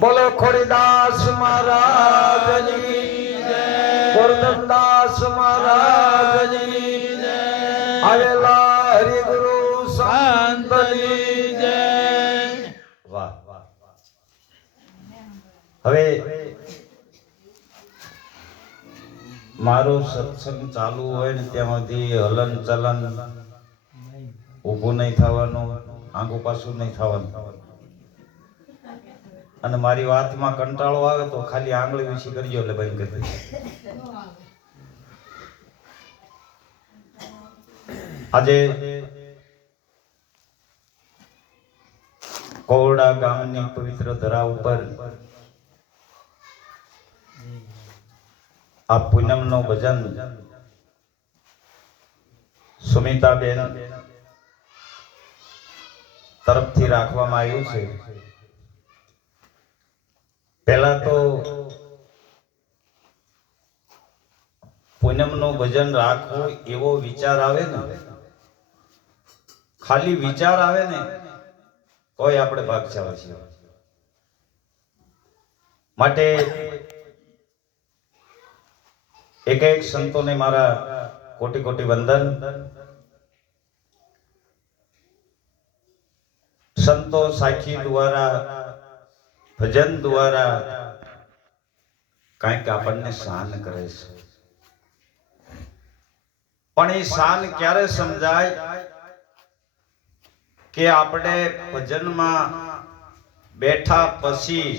બોલો ખોડીદાસ મહારાજની જય, ગોરધનદાસ મહારાજની જય, આવેલા હરિગુરુ સંતની જય. વાહ. હવે મારો સત્સંગ ચાલુ હોય ને ત્યાં સુધી હલન ચલન ઊભું નહીં થવાનું, આંગું પાછું નહીં થવાનું. અને મારી વાતમાં કંટાળો આવે તો ખાલી આંગળી વીછી કરજો એટલે બંધ કરી દઈશ. આજે કોરડા ગામની પવિત્ર ધરા ઉપર આ પૂનમનો ભજન સુમિતાબેન તરફથી રાખવામાં આવ્યું છે. પહેલા તો પૂનમનું ભજન રાખવું એવો વિચાર આવે ને, ખાલી વિચાર આવે ને તોય આપણે ભાગશાળી છીએ. માટે એક એક સંતોને મારા કોટી કોટી વંદન. સંતો સાખી દ્વારા ભજન દ્વારા કંઈક આપણને શાન કરે છે. પણ એ શાન ક્યારે સમજાય કે આપણે ભજનમાં બેઠા પછી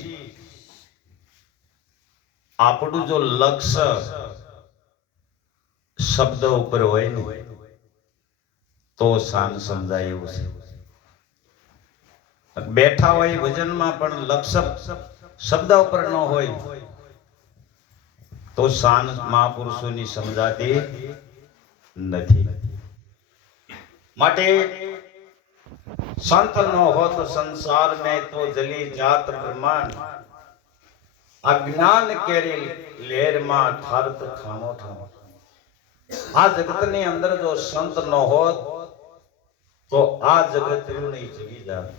આપણું જો લક્ષ્ય શબ્દ ઉપર હોય ને તો શાન સમજાય એવું છે. બેઠા હોય ભજનમાં પણ લક્ષ્ય શબ્દ ઉપર ન હોય તો શાન મહાપુરુષોની સમજાતી નથી. માટે संत न होत संसार में तो जली जात ब्रह्मांड, अज्ञान केरी लेर में ठारत थामो थाम. आ जगत ने अंदर जो संत न होत तो आ जगत नहीं जगी जात.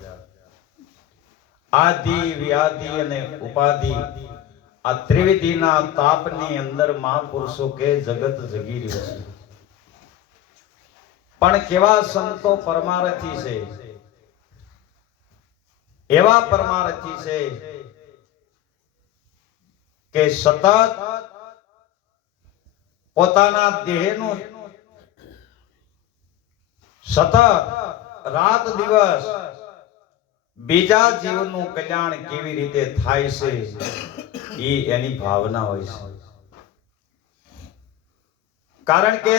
आदि व्याधि અને ઉપાધિ આ ત્રિવિધિના તાપની અંદર મહાપુરુષો કે જગત જગી રહ્યું છે. પણ કેવા સંતો પરમારથી છે, એવા પરમારથી છે કે સતત પોતાના દેહનું સતત રાત દિવસ બીજા જીવનું કલ્યાણ કેવી રીતે થાય છે એ એની ભાવના હોય છે. કારણ કે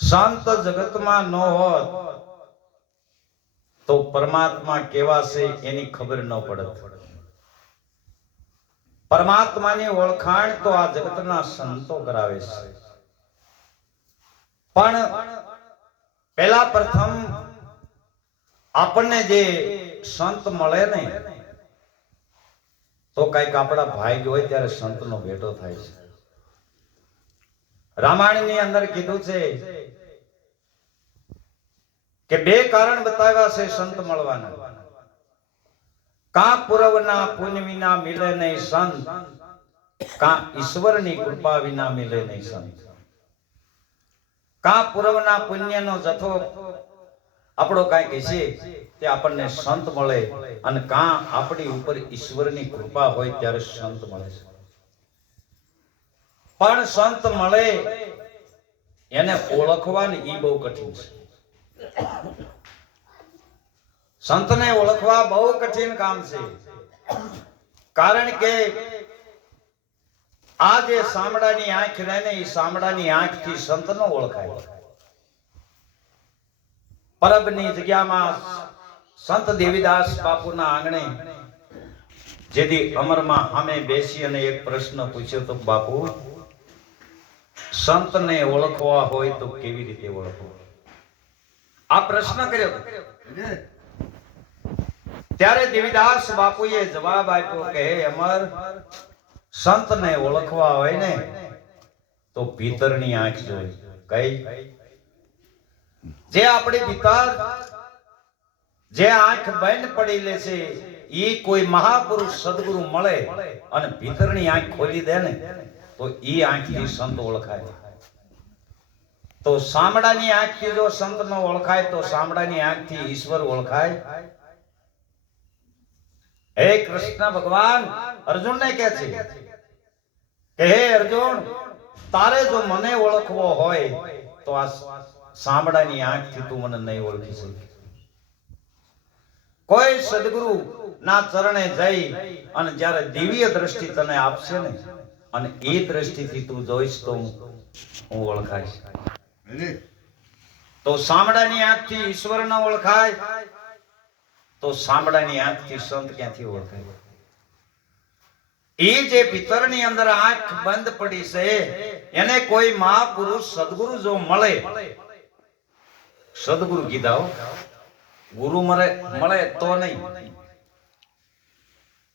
શાંત જગતમાં ન હોત તો પરમાત્મા કેવા છે એની ખબર ન પડત. પરમાત્માની ઓળખાણ તો આ જગતના સંતો કરાવે છે. પણ પહેલા પ્રથમ આપણને જે સંત મળે ને તો કઈક આપણા ભાગ્ય હોય ત્યારે સંતનો ભેટો થાય છે. રામાયણની અંદર કીધું છે કે બે કારણ બતાવ્યા છે સંત મળવાના. કા પૂર્વના પુણ્ય વિના મિલે નહીં સંત, કા ઈશ્વરની કૃપા વિના મિલે નહીં સંત. કા પૂર્વના પુણ્યનો જથ્થો આપણો કાંઈક છે તે આપણને સંત મળે, અને કા આપણી ઉપર ઈશ્વરની કૃપા હોય ત્યારે સંત મળે છે. પણ સંત મળે એને ઓળખવાની ઈ બહુ કઠિન છે. સંતને ઓળખવા બહુ કઠિન કામ છે. કારણ કે આ જે સામડાની આંખ રહે ને એ સામડાની આંખથી સંત ન ઓળખાય. પરબની જગ્યામાં સંત દેવીદાસ બાપુના આંગણે જેથી અમરમાં અમે બેસી અને એક પ્રશ્ન પૂછ્યો તો, બાપુ સંતને ઓળખવા હોય તો કેવી રીતે ઓળખવો? આ પ્રશ્ન કર્યો. ત્યારે દેવીદાસ બાપુએ જવાબ આપ્યો કે હે અમર, સંતને ઓળખવા હોય ને તો ભીતરની આંખ જોઈએ. કઈ? જે આપણી ભીતર જે આંખ બંધ પડી લે છે ઈ કોઈ મહાપુરુષ સદગુરુ મળે અને ભીતરની આંખ ખોલી દે ને તો ઈ આંખથી સંત ઓળખાય. તો સામડાની આંખથી જો સંત ન ઓળખાય તો સામડાની આંખથી ઈશ્વર ઓળખાય. હે કૃષ્ણ ભગવાન અર્જુનને કહે છે કે હે અર્જુન, તારે જો મને ઓળખવો હોય તો આ સામડાની આંખથી તું મને નહીં ઓળખી શકે. કોઈ સદગુરુ ના ચરણે જઈ અને જ્યારે દિવ્ય દ્રષ્ટિ તને આપશે ને અને એ દ્રષ્ટિથી તું જોઈશ તો હું ઓળખાઈશ. તો સામડાની આંખથી ઈશ્વર ન ઓળખાય તો સામડાની આંખથી સંત ક્યાંથી ઓળખાય? એ જે ભીતરની અંદર આંખ બંધ પડી છે એને કોઈ મહાપુરુષ સદગુરુ જો મળે, સદગુરુ કીધા હો, ગુરુ મળે તો નહીં.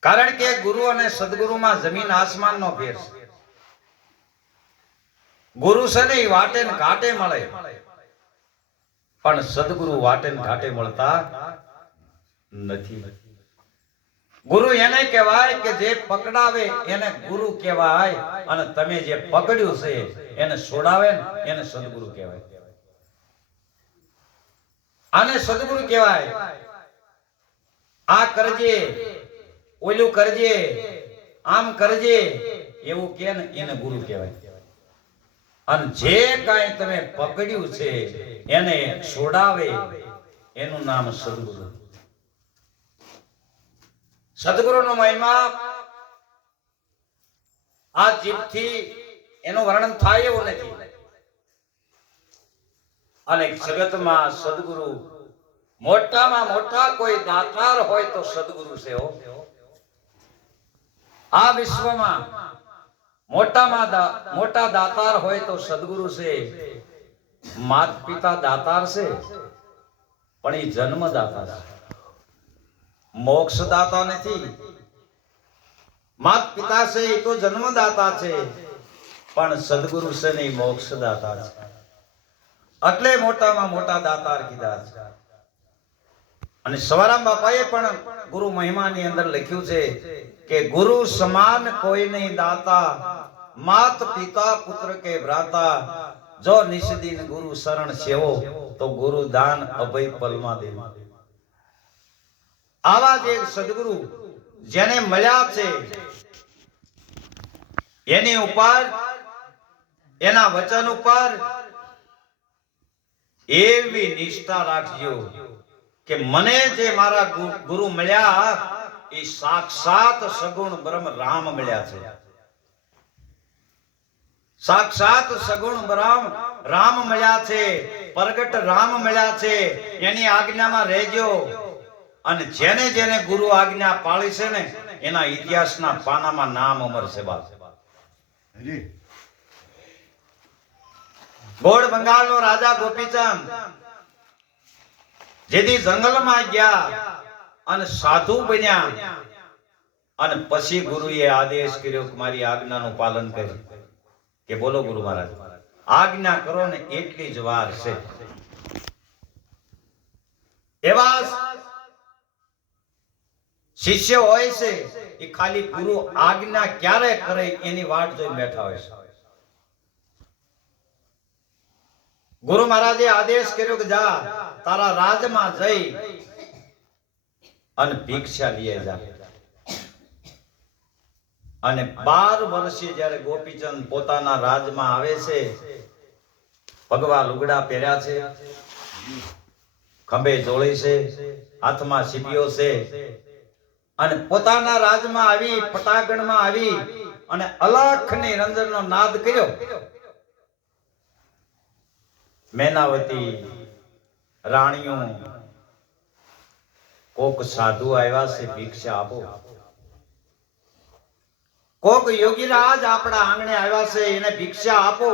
કારણ કે ગુરુ અને સદગુરુમાં જમીન આસમાન નો ફેર છે. ગુરુ છે ને વાટે ને ઘાટે મળે, પણ સદગુરુ વાટે ને ઘાટે મળતા નથી. ગુરુ એને કહેવાય કે જે પકડાવે એને ગુરુ કહેવાય, અને તમે જે પકડ્યું છે એને છોડાવે ને એને સદગુરુ કહેવાય. આને સદગુરુ કહેવાય. આ કરજે, ઓલું કરજે, આમ કરજે એવું કે ને એને ગુરુ કહેવાય. અને જે કાંઈ તમે પકડ્યું છે એને છોડાવે એનું નામ સદગુરુ. સદગુરુનો મહિમા આ જીભથી એનું વર્ણન થાય એવું નથી. અને જગતમાં સદગુરુ મોટામાં મોટા કોઈ દાતાર હોય તો સદગુરુ છે. આ વિશ્વમાં મોટામાં મોટા દાતાર હોય તો સદગુરુ છે. માત પિતા દાતાર છે પણ એ જન્મ દાતા છે, મોક્ષ દાતા નથી. માત પિતા છે એ તો જન્મદાતા છે, પણ સદગુરુ છે ને એ મોક્ષ દાતા છે. એટલે મોટામાં મોટા દાતાર કીધા છે. અને સવારામ બાપાએ પણ ગુરુ મહિમાની અંદર લખ્યું છે કે ગુરુ સમાન કોઈ નહીં દાતા, માત પિતા પુત્ર કે ભ્રાતા, જો નિષદિન ગુરુ શરણ સેવો તો ગુરુ દાન અભય પલમાં દે. આવા જે સદગુરુ જેને મળ્યા છે એની ઉપર, એના વચન ઉપર એવી નિષ્ઠા રાખજો કે મને જે મારા ગુરુ મળ્યા એ સાક્ષાત સગુણ બ્રહ્મ રામ મળ્યા છે. સાક્ષાત સગુણ બ્રહ્મ રામ મળ્યા છે, પ્રગટ રામ મળ્યા છે. એની આજ્ઞામાં રહેજો. અને જેને જેને ગુરુ આજ્ઞા પાળી છે ને એના ઇતિહાસના પાનામાં નામ અમર છે. બાપ ગોળ બંગાળનો રાજા ગોપીચંદ જેથી જંગલમાં ગયા અને સાધુ બન્યા, અને પછી ગુરુએ આદેશ કર્યો કે મારી આજ્ઞાનું પાલન કરે. કે બોલો ગુરુ મહારાજ, આજ્ઞા કરો ને એટલી જ વાર છે. એવા શિષ્ય હોય છે એ ખાલી ગુરુ આજ્ઞા ક્યારે કરે એની વાટ જોઈ બેઠા હોય છે. ગુરુ મહારાજે આદેશ કર્યો કે જા તારા રાજમાં જઈ અને ભિક્ષા લઈ જા. અને 12 વર્ષે જ્યારે ગોપીચંદ પોતાના રાજમાં આવે છે, ભગવા લુગડા પહેર્યા છે, ખંભે જોડી છે, હાથમાં સીપીઓ છે, અને પોતાના રાજમાં આવી, પટાગણમાં આવી અને અલખ નિરંજનનો નાદ કર્યો. મેનાવતી રાણીઓ, કોક સાધુ આવ્યા છે, ભિક્ષા આપો. કોક યોગીરાજ આપણા આંગણે આવ્યા છે, એને ભિક્ષા આપો.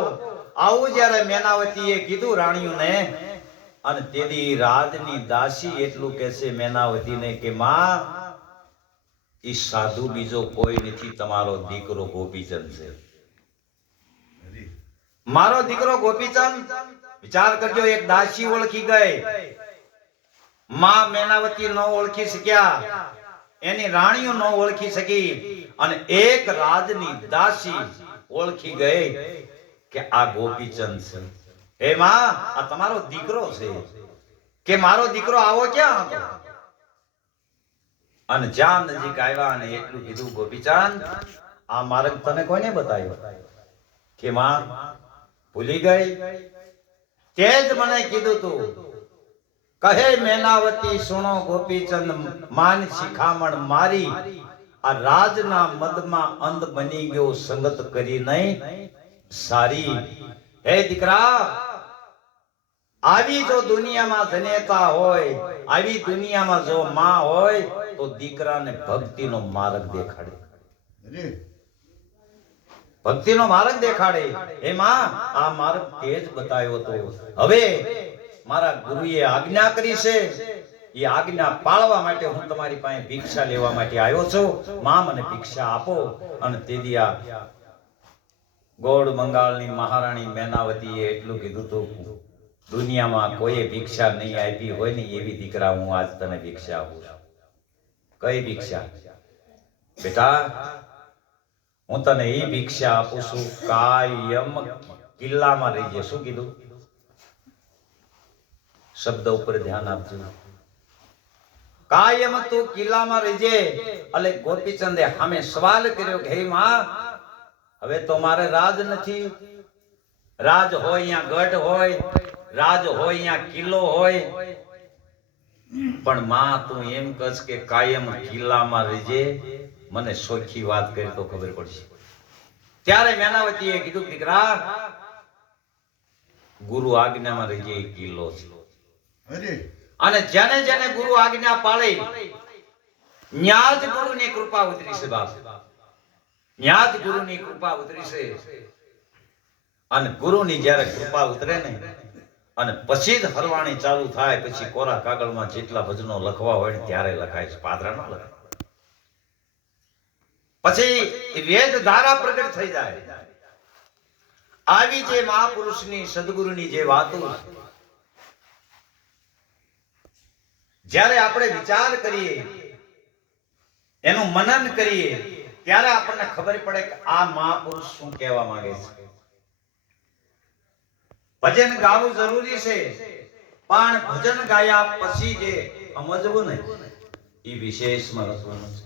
આવું જ્યારે મેનાવતીએ કીધું રાણીઓને, અને તેદી રાજની દાસી એટલું કહે છે મેનાવતીને કે માં, ઈ સાધુ બીજો કોઈ નથી, તમારો દીકરો ગોપીચંદ છે. મારો દીકરો ગોપીચંદ. વિચાર કરજો, એક દાસી ઓળખી ગઈ, માં મેનાવતી ન ઓળખી શક્યા, એની રાણીઓ ન ઓળખી શકી, અને એક રાજની દાસી ઓળખી ગઈ કે આ ગોપીચંદ છે. હે માં, આ તમારો દીકરો છે. કે મારો દીકરો આવો ક્યાં હતો? અને જ્યાં નજીક આવ્યા અને એટલું કીધું, ગોપીચંદ, આ માર્ગ તને કોને બતાવ્યો? કે માં ભૂલી ગઈ? તે જ મને કીધું તું. કહે મેનાવતી સુણો ગોપીચંદ, માન શિખામણ મારી, આ રાજના મદમાં અંધ બની ગયો, સંગત કરી નહીં સારી. હે દીકરા, આવી જો દુનિયામાં જનેતા હોય, આવી દુનિયામાં જો માં હોય, તો દીકરાને ભક્તિનો માર્ગ દેખાડે, ભક્તિનો માર્ગ દેખાડે. હે માં, આ માર્ગ તે જ બતાવ્યો તો. હવે મારા ગુરુએ આજ્ઞા કરી છે, એ આજ્ઞા પાળવા માટે હું તમારી પાસે ભિક્ષા લેવા માટે આવ્યો છું. માં, મને ભિક્ષા આપો. અને તેદી આ ગોળ બંગાળની મહારાણી મેનાવતીએ એટલું કીધું હતું, દુનિયામાં કોઈ ભિક્ષા નહીં આપી હોય ને એવી દીકરા હું આજ તને ભિક્ષા આપું છું. કઈ ભિક્ષા? બેટા, હું તને એ ભિક્ષા આપું છું, કાયમ કિલ્લામાં રહીજે. શું કીધું? શબ્દ ઉપર ધ્યાન આપજો. કાયમ તું કિલ્લામાં રહીજે. એટલે ગોપીચંદે સામે સવાલ કર્યો કે હે માં, હવે તો મારે રાજ નથી. રાજ હોય અહીંયા ગઢ હોય, રાજ હોય અહીંયા કિલ્લો હોય, પણ માં તું એમ કસ કે કાયમ કિલ્લામાં રહીજે. મને સોખી વાત કરી તો ખબર પડશે. ત્યારે મેનાવતીએ કીધું, દીકરા, ગુરુ આજ્ઞામાં રહીજે, એ કિલ્લો છે. અને જેને જેને ગુરુ આજ્ઞા પાળે, ન્યા જ ગુરુની કૃપા ઉતરી છે. બાપ, ન્યા જ ગુરુની કૃપા ઉતરી છે. અને ગુરુની જ્યારે કૃપા ઉતરે ને, અને પછી જ હરવાણી ચાલુ થાય, પછી કોરા કાગળમાં જેટલા ભજનો લખવા હોય ને ત્યારે લખાય છે, પાદરા ન લખાય. પછી વેદ ધારા પ્રગટ થઈ જાય. આવી જે મહાપુરુષની સદગુરુની જે વાતો, જ્યારે આપણે વિચાર કરીએ, એનું મનન કરીએ, ત્યારે આપણને ખબર પડે કે આ મહાપુરુષ શું કહેવા માંગે છે. ભજન ગાવું જરૂરી છે, પણ ભજન ગાયા પછી જે સમજવું ને, એ વિશેષ મહત્વનું છે.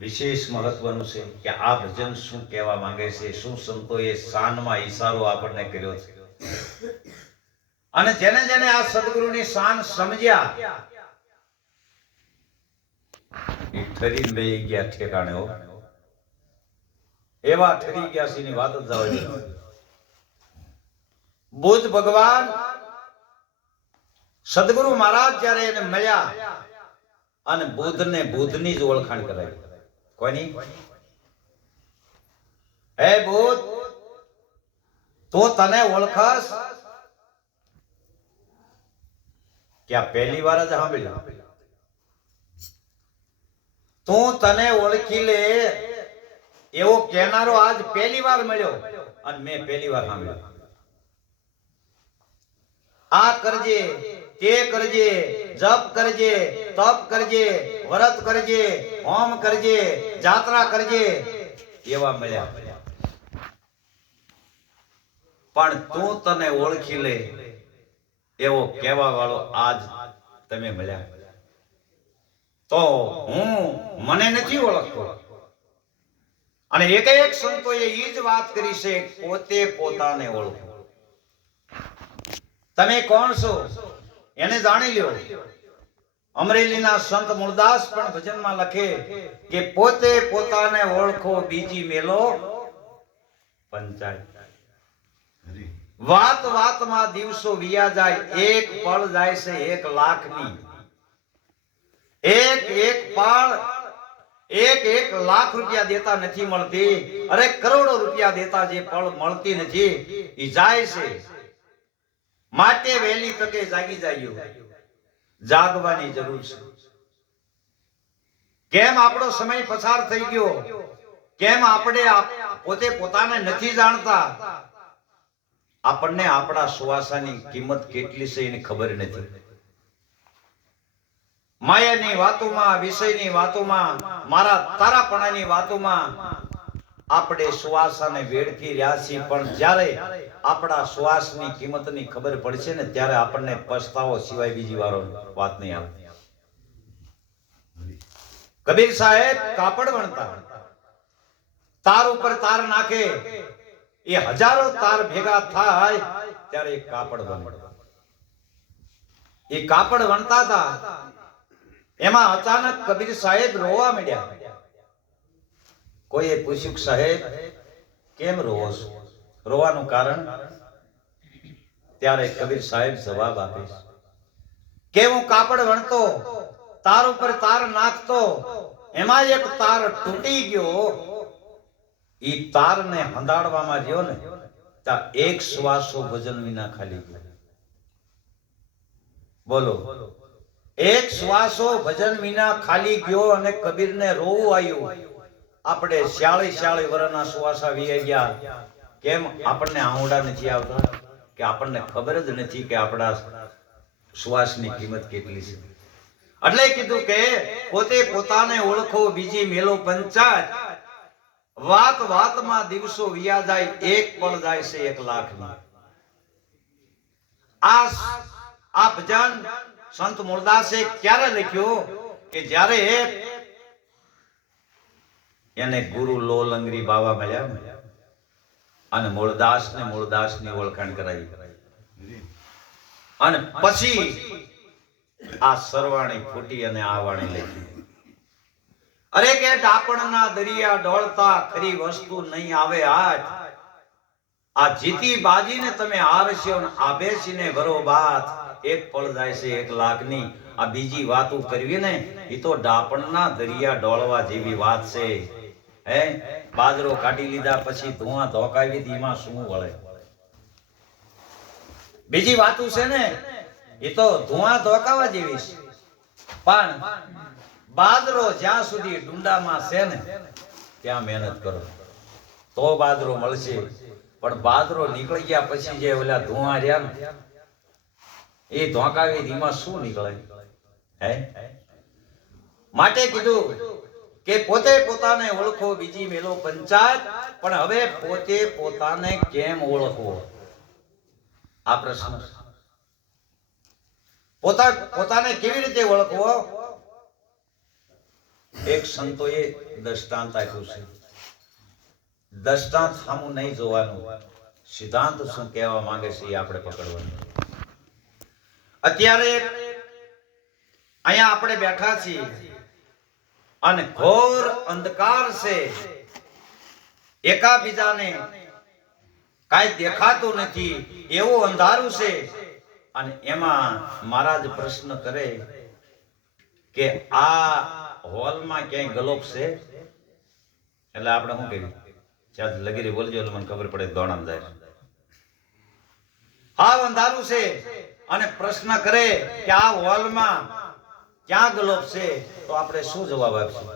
વિશેષ મહત્વનું છે કે આ ભજન શું કહેવા માંગે છે, શું સંતોએ શાનમાં ઈશારો આપણને કર્યો છે. અને જેને જેને આ સદગુરુની શાન સમજ્યા, એ ઠરીને બેસી ગયા ઠેકાણે. હો, એવા ઠરી ગયા છે ની વાત જ જવા દે. બુદ્ધ ભગવાન સદગુરુ મહારાજ જ્યારે એને મળ્યા, અને બુદ્ધને બુદ્ધની જ ઓળખાણ કરાવી. કોની? હે બુદ્ધ, તો તને ઓળખસ કે આ પહેલી વાર જ સાંભળ્યું? તું તને ઓળખી લે એવો કહેનારો આજ પહેલી વાર મળ્યો, અને મેં પહેલી વાર સાંભળ્યો. આ કરજે, તે કરજે, જપ કરજે, તપ કરજે, વ્રત કરજે, હોમ કરજે, જાત્રા કરજે, એવા મળ્યા. પણ તું તને ઓળખી લે એવો કહેવા વાળો આજ તમે મળ્યા. તો હું મને નથી ઓળખતો. અને એક એક સંતોએ એ જ વાત કરી છે, પોતે પોતાને ઓળખો. તમે કોણ છો એને જાણી લ્યો. અમરેલીના સંત મૂળદાસ પણ ભજનમાં લખે કે પોતે પોતાને ઓળખો, બીજી મેલો પંચાયત. વાત વાતમાં દિવસો વિયા જાય, એક પળ જાય છે 1 લાખની. એક પળ 1 લાખ રૂપિયા દેતા નથી મળતી. અરે કરોડો રૂપિયા દેતા જે પળ મળતી નથી, એ જાય છે. માટે વહેલી તકે જાગી જાયો, જાગવાની જરૂર છે. કેમ આપણો સમય પસાર થઈ ગયો? કેમ આપણે પોતે પોતાને નથી જાણતા? આપણને આપણા સુવાસાની કિંમત કેટલી છે એની ખબર નથી. માયાની વાતોમાં, વિષયની વાતોમાં, મારા તારાપણાની વાતોમાં આપણે સુવાસાને વેડફી રહ્યા છીએ. પણ જ્યારે આપણા શ્વાસની કિંમતની ખબર પડશે ને ત્યારે આપણને પછતાવો સિવાય બીજી વાત નહીં આવે. કબીર સાહેબ કાપડ વણતા, તાર ઉપર તાર નાખે, એ હજારો તાર ભેગા થાય ત્યારે એક કાપડ બને. એ કાપડ વણતા હતા, એમાં અચાનક કબીર સાહેબ રોવા માંડ્યા. કોઈએ પૂછ્યું, સાહેબ કેમ રોવો છો? રોવાનું કારણ? ત્યારે કબીર સાહેબ જવાબ આપે કે હું કાપડ વણતો, તાર ઉપર તાર નાખતો, એમાં એક તાર તૂટી ગયો. ઈ તારને હંધાડવામાં રહ્યો ને ત્યાં એક શ્વાસો ભજન વિના ખાલી ગયો. બોલો, એક શ્વાસો ભજન વિના ખાલી ગયો અને કબીરને રોવું આવ્યું. આપણે 40 વર્ષના શ્વાસા વી ગયા, કેમ આપણને આંવડા નથી આવતા? કે આપણને ખબર જ નથી કે આપણા શ્વાસની કિંમત કેટલી છે. એટલે કીધું કે પોતે પોતાને ઓળખો, બીજી મેલો પંચાયત. વાત વાતમાં દિવસો વિયા જાય, એક પળ જાય છે 1 લાખની. આ ભજન સંત મૂળદાસે ક્યારે લખ્યો? કે જ્યારે એને ગુરુ લોલંગરી બાવા મળ્યા અને મૂળદાસની ઓળખાણ કરાવી, અને પછી આ સરવાણી ફૂટી અને આ વાણી લખી. અરે કે ડાપણના દરિયા ડોળતા ખરી વસ્તુ નહીં આવે હાથ. આ જીતી બાજીને તમે હારશો ને આ બેસીને ભરો બાત. એક પળ જાય છે 1 લાખની. આ બીજી વાતો કરવી ને એ તો ડાપણના દરિયા ડોળવા જેવી વાત છે. હે, બાજરો કાઢી લીધા પછી ધુઆ ધોકાવી એમાં શું વળે? બીજી વાતો છે ને એ તો ધુઆ ધોકાવા જેવી છે. પણ બાજરો જ્યાં સુધી ડુંડામાં છે ને ત્યાં મહેનત કરો તો બાજરો મળશે. પણ બાજરો નીકળી ગયા પછી જે ઓલા ધુઆ રહ્યા ને એ ધોકાવી એમાં શું નીકળે? હે, માટે કીધું કે પોતે પોતાને ઓળખો, બીજી મેલો પંચાયત. પણ હવે પોતે પોતાને કેમ ઓળખવો? આ પ્રશ્ન. પોતાને કેવી રીતે ઓળખવો? એક સંતોએ દ્રષ્ટાંત આપ્યું છે. દ્રષ્ટાંત સામું નહીં જોવાનું, સિદ્ધાંત શું કહેવા માંગે છે એ આપણે પકડવાનું. અત્યારે અહીંયા આપણે બેઠા છીએ અને ઘોર અંધકાર છે, એકાબીજાને કાંઈ દેખાતું નથી એવું અંધારું છે. અને એમાં મહારાજ પ્રશ્ન કરે કે આ હોલમાં ક્યાંય ગલોપ છે? એટલે આપણે શું કહ્યું? ચાલ લગીરી બોલજો એટલે મને ખબર પડે દોડામ જાય. હા, અંધારું છે. અને પ્રશ્ન કરે કે આ હોલમાં ક્યાં ગલોપ છે? તો આપણે શું જવાબ આપશું?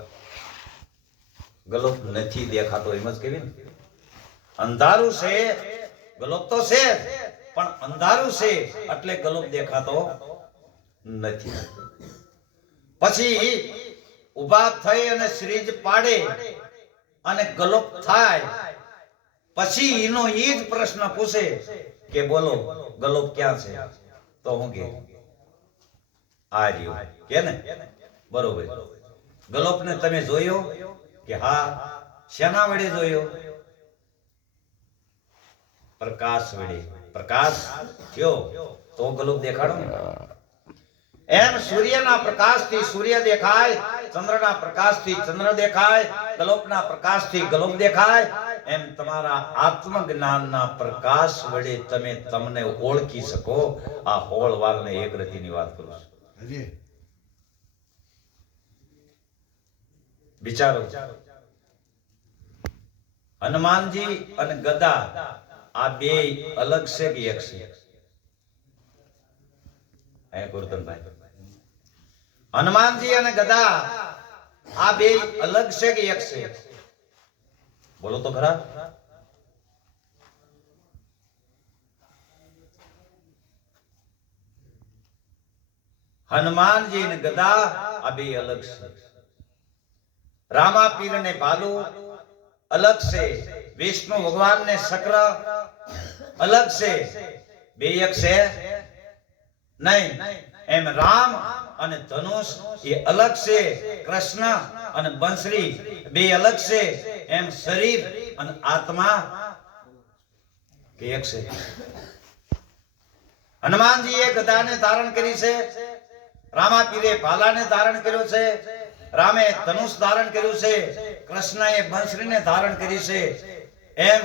ગલોપ નથી દેખાતો એમ જ કહેવી ને. અંધારું છે, ગલોપ તો છે પણ અંધારું છે એટલે ગલોપ દેખાતો નથી. પછી ઉભા થઈ અને શ્રીજ પાડે અને ગલોપ થાય પછી એનો એ જ પ્રશ્ન પૂછે કે બોલો ગલોપ ક્યાં છે? તો હું કે આ રહ્યો કે ને. બરોબર, ગલોપને તમે જોયો? કે હા. શેના વડે જોયો? પ્રકાશ વડે. પ્રકાશ થયો તો ગલોપ દેખાડો ને. એમ સૂર્યના પ્રકાશથી સૂર્ય દેખાય, ચંદ્રના પ્રકાશથી ચંદ્ર દેખાય, ગલોપના પ્રકાશથી ગલોપ દેખાય. એમ તમારા આત્મજ્ઞાનના પ્રકાશ વડે તમે તમને ઓળખી શકો. આ હોળવાલને એક રતીની વાત કરું છું. વિચારો, હનુમાનજી અને ગદા આ બે અલગ છે કે એક છે? હનુમાનજી અને ગદા આ બે અલગ છે કે એક છે? બોલો તો ખરા. હનુમાનજી ને ગદા આ બે અલગ છે. રામા પીર ને ભાલુ અલગ છે. વિષ્ણુ ભગવાન ને શક્ર અલગ છે. બે એક છે નહીં. એમ રામ અને ધનુષ એ અલગ છે. કૃષ્ણ અને બંસરી બે અલગ છે. એમ શરીર અને આત્મા એક છે. હનુમાનજી એ ગદાને ધારણ કરી છે. રામા પીરે ભાલાને ધારણ કર્યો છે. રામે ધનુષ ધારણ કર્યું છે. કૃષ્ણએ બંસરીને ધારણ કરી છે. એમ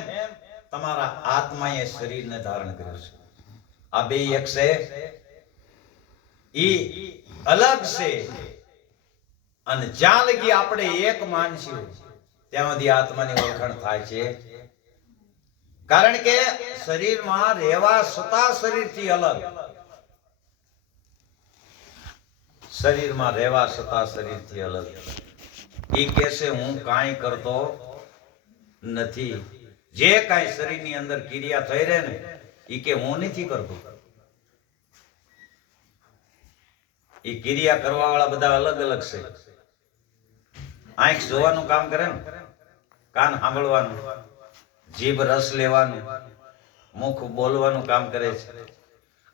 તમારા આત્માએ શરીરને ધારણ કર્યું છે. આ બે એક છે. ઈ અલગ છે. અને જ્યાં લગી આપણે એક માનશું ત્યાં સુધી આત્માની ઓળખાણ થાય છે. કારણ કે શરીરમાં રહેવા છતાં શરીરથી અલગ. શરીરમાં રહેવા છતાં શરીરથી અલગ. ઈ કહેશે હું કાંઈ કરતો નથી. જે કાંઈ શરીરની અંદર ક્રિયા થઈ રહે ને ઈ કે હું નથી કરતો. ઈ ક્રિયા કરવા વાળા બધા અલગ અલગ છે. આંખ જોવાનું કામ કરે ને, કાન સાંભળવાનું, જીભ રસ લેવાનું, મુખ બોલવાનું કામ કરે છે.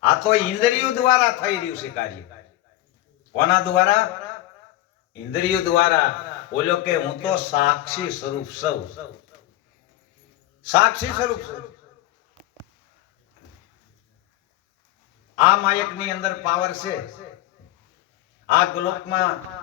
આ તો ઇન્દ્રિયો દ્વારા થઈ રહ્યું છે કાર્ય. કોના દ્વારા? ઇન્દ્રિયો દ્વારા. બોલ્યો કે હું તો સાક્ષી સ્વરૂપ સૌ. સાક્ષી સ્વરૂપ છું. આ માયક ની અંદર પાવર છે. આ ગલોકમાં